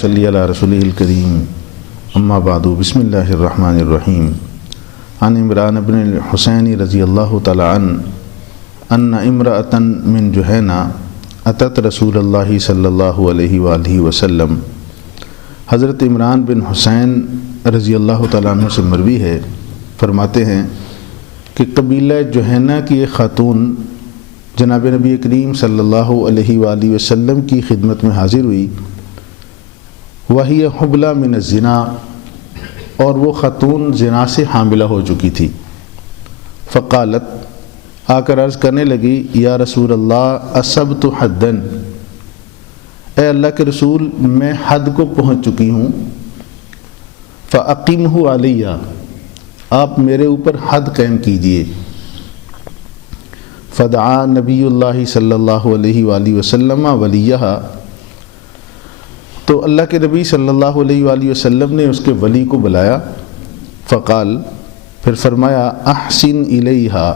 صلی علی رسولہ الکریم اما بعد بسم اللہ الرحمن الرحیم عن عمران بن الحسین رضی اللہ تعالی عنہ ان امرأة من جہینہ اتت رسول اللہ صلی اللہ علیہ وآلہ وسلم۔ حضرت عمران بن حسین رضی اللہ تعالیٰ عنہ سے مروی ہے، فرماتے ہیں کہ قبیلہ جہینہ کی ایک خاتون جناب نبی کریم صلی اللہ علیہ وآلہ وسلم کی خدمت میں حاضر ہوئی۔ وہی حبلہ من الزنا، اور وہ خاتون زنا سے حاملہ ہو چکی تھی۔ فقالت، آ کر عرض کرنے لگی، یا رسول اللہ اصبت حدن، اے اللہ کے رسول میں حد کو پہنچ چکی ہوں۔ فاقمہ علیہ، آپ میرے اوپر حد قائم کیجئے۔ فدعا نبی اللہ صلی اللہ علیہ وآلہ وسلم ولیہا، تو اللہ کے نبی صلی اللہ علیہ وآلہ وسلم نے اس کے ولی کو بلایا۔ فقال، پھر فرمایا، احسن الیہا،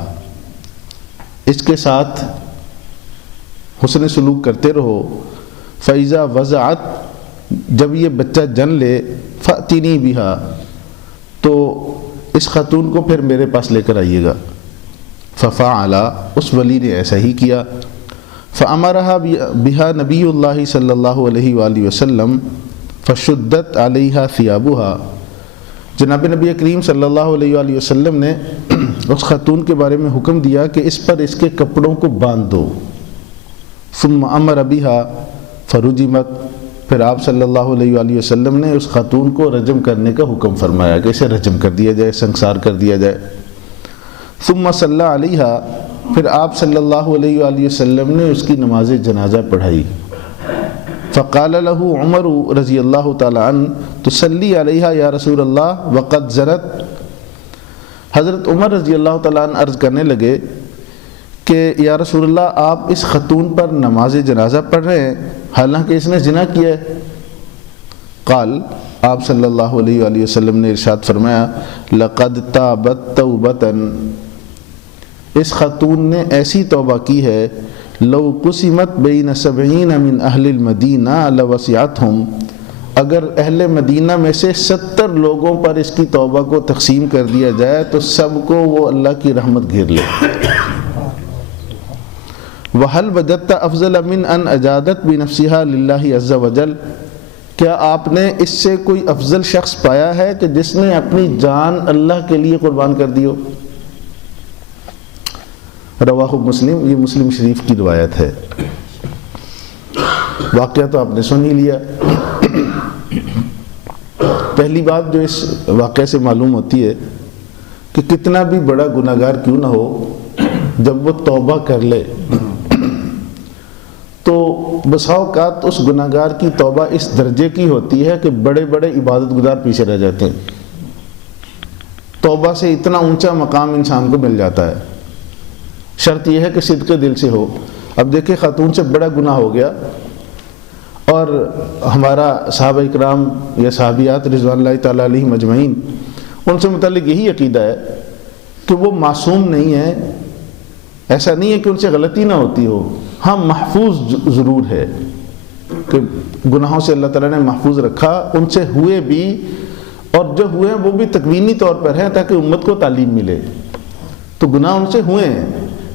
اس کے ساتھ حسن سلوک کرتے رہو۔ فاذا وضعت، جب یہ بچہ جن لے، فأتنی بہا، تو اس خاتون کو پھر میرے پاس لے کر آئیے گا۔ ففعل، اس ولی نے ایسا ہی کیا۔ فامرها بها نبی اللہ صلی اللہ علیہ وآلہ وسلم فشدت علیہا ثیابها، جناب نبی کریم صلی اللہ علیہ وآلہ وسلم نے اس خاتون کے بارے میں حکم دیا کہ اس پر اس کے کپڑوں کو باندھ دو۔ ثم امر بها فرجمت، پھر آپ صلی اللہ علیہ وآلہ وسلم نے اس خاتون کو رجم کرنے کا حکم فرمایا کہ اسے رجم کر دیا جائے، سنگسار کر دیا جائے۔ ثم صلی علیہا، پھر آپ صلی اللہ علیہ وآلہ وسلم نے اس کی نماز جنازہ پڑھائی۔ فقال له عمر رضی اللہ تعالی عنہ تصلی علیہا یا رسول اللہ وقد زنت، حضرت عمر رضی اللہ تعالیٰ عنہ عرض کرنے لگے کہ یا رسول اللہ، آپ اس خاتون پر نماز جنازہ پڑھ رہے ہیں حالانکہ اس نے زنا کیا ہے۔ قال، آپ صلی اللہ علیہ وآلہ وسلم نے ارشاد فرمایا، لقد تابت توبتن، اس خاتون نے ایسی توبہ کی ہے، لو قسمت بین 70 من اہل المدینہ لوسعتہم، اگر اہل مدینہ میں سے 70 لوگوں پر اس کی توبہ کو تقسیم کر دیا جائے تو سب کو وہ اللہ کی رحمت گھیر لے۔ وَهَلْ وَجَدْتَ أَفْضَلَ مِنْ أَنْ أَجَادَتْ بِنَفْسِهَا لِلَّهِ عَزَّ وَجَلَّ، کیا آپ نے اس سے کوئی افضل شخص پایا ہے کہ جس نے اپنی جان اللہ کے لیے قربان کر دی ہو؟ رواہ مسلم، یہ مسلم شریف کی روایت ہے۔ واقعہ تو آپ نے سن ہی لیا۔ پہلی بات جو اس واقعے سے معلوم ہوتی ہے کہ کتنا بھی بڑا گناہگار کیوں نہ ہو، جب وہ توبہ کر لے تو بسا اوقات اس گناہگار کی توبہ اس درجے کی ہوتی ہے کہ بڑے بڑے عبادت گزار پیچھے رہ جاتے ہیں۔ توبہ سے اتنا اونچا مقام انسان کو مل جاتا ہے، شرط یہ ہے کہ صدق دل سے ہو۔ اب دیکھیں، خاتون سے بڑا گناہ ہو گیا اور ہمارا صحابہ اکرام یا صحابیات رضوان اللہ تعالیٰ علیہم اجمعین، ان سے متعلق یہی عقیدہ ہے کہ وہ معصوم نہیں ہے۔ ایسا نہیں ہے کہ ان سے غلطی نہ ہوتی ہو، ہاں محفوظ ضرور ہے کہ گناہوں سے اللہ تعالیٰ نے محفوظ رکھا، ان سے ہوئے بھی، اور جو ہوئے ہیں وہ بھی تکوینی طور پر ہیں تاکہ امت کو تعلیم ملے۔ تو گناہ ان سے ہوئے ہیں،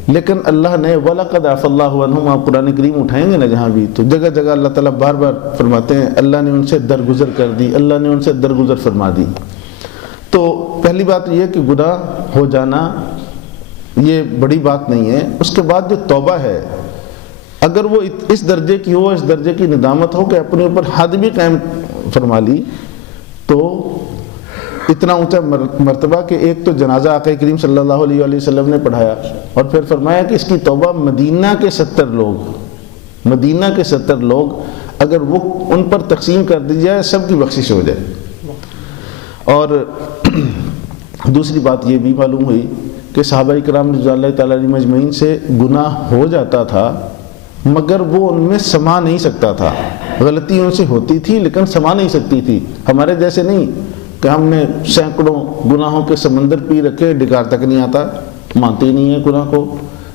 لیکن اللہ نے وَلَقَدْ عَفَا اللَّهُ عَنْهُمْ، آپ قرآن کریم اٹھائیں گے نا جہاں بھی، تو جگہ جگہ اللہ تعالیٰ بار بار فرماتے ہیں اللہ نے ان سے درگزر کر دی، اللہ نے ان سے درگزر فرما دی۔ تو پہلی بات یہ ہے کہ گناہ ہو جانا یہ بڑی بات نہیں ہے۔ اس کے بعد جو توبہ ہے، اگر وہ اس درجے کی ہو، اس درجے کی ندامت ہو کہ اپنے اوپر حد بھی قائم فرما لی، تو اتنا اونچا مرتبہ کہ ایک تو جنازہ آقا کریم صلی اللہ علیہ وآلہ وسلم نے پڑھایا، اور پھر فرمایا کہ اس کی توبہ مدینہ کے 70 لوگ اگر وہ ان پر تقسیم کر دی جائے، سب کی بخشش ہو جائے۔ اور دوسری بات یہ بھی معلوم ہوئی کہ صحابہ کرام رضوان اللہ تعالیٰ علیہم اجمعین سے گناہ ہو جاتا تھا مگر وہ ان میں سما نہیں سکتا تھا، غلطی ان سے ہوتی تھی لیکن سما نہیں سکتی تھی۔ ہمارے جیسے نہیں کہ ہم نے سینکڑوں گناہوں کے سمندر پی رکھے، ڈکار تک نہیں آتا، مانتے ہی نہیں ہیں گناہ کو،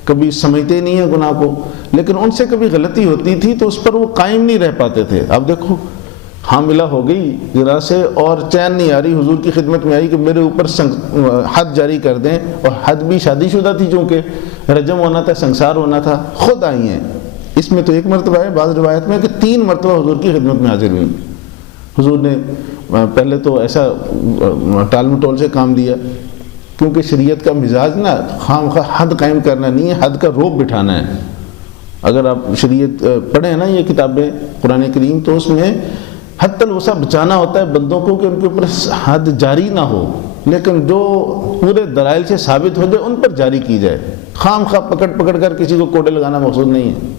کبھی سمجھتے نہیں ہیں گناہ کو، لیکن ان سے کبھی غلطی ہوتی تھی تو اس پر وہ قائم نہیں رہ پاتے تھے۔ اب دیکھو حاملہ ہو گئی ذرا سے اور چین نہیں آ رہی، حضور کی خدمت میں آئی کہ میرے اوپر حد جاری کر دیں، اور حد بھی شادی شدہ تھی چونکہ رجم ہونا تھا، سنسار ہونا تھا، خود آئی ہیں۔ اس میں تو ایک مرتبہ ہے، بعض روایت میں کہ 3 مرتبہ حضور کی خدمت میں حاضر ہوئی۔ حضور نے پہلے تو ایسا ٹال مٹول سے کام لیا، کیونکہ شریعت کا مزاج نا خام خواہ حد قائم کرنا نہیں ہے، حد کا روپ بٹھانا ہے۔ اگر آپ شریعت پڑھیں نا یہ کتابیں قرآن کریم، تو اس میں حد الوسع بچانا ہوتا ہے بندوں کو کہ ان کے اوپر حد جاری نہ ہو، لیکن جو پورے دلائل سے ثابت ہو جائے ان پر جاری کی جائے، خام خواہ پکڑ کر کسی کو کوڑے لگانا مقصود نہیں ہے۔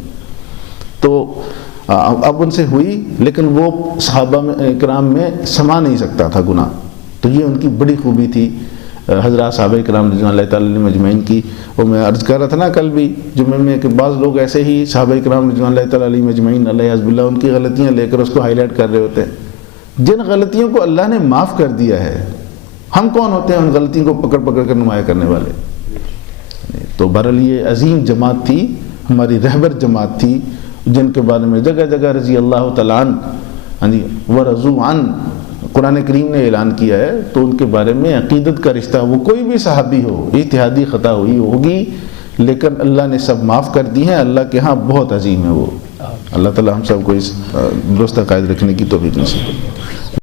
تو اب ان سے ہوئی، لیکن وہ صحابہ کرام میں سما نہیں سکتا تھا گناہ، تو یہ ان کی بڑی خوبی تھی حضرات صحابہ کرام رضوان اللہ تعالی علیہم اجمعین کی۔ وہ میں عرض کر رہا تھا نا کل بھی جمعے میں کہ بعض لوگ ایسے ہی صحابہ کرام رضوان اللہ تعالی علیہم اجمعین علیہ حسب اللہ ان کی غلطیاں لے کر اس کو ہائی لائٹ کر رہے ہوتے ہیں، جن غلطیوں کو اللہ نے معاف کر دیا ہے، ہم کون ہوتے ہیں ان غلطیوں کو پکڑ کر نمایاں کرنے والے؟ تو بہرحال یہ عظیم جماعت تھی، ہماری رہبر جماعت تھی، جن کے بارے میں جگہ جگہ رضی اللہ تعالیٰ عنہ ورضوا عنہ قرآن کریم نے اعلان کیا ہے۔ تو ان کے بارے میں عقیدت کا رشتہ، وہ کوئی بھی صحابی ہو، اجتہادی خطا ہوئی ہوگی لیکن اللہ نے سب معاف کر دی ہیں، اللہ کے ہاں بہت عظیم ہے وہ۔ اللہ تعالیٰ ہم سب کو اس درست عقائد رکھنے کی توفیق نصیب کرے۔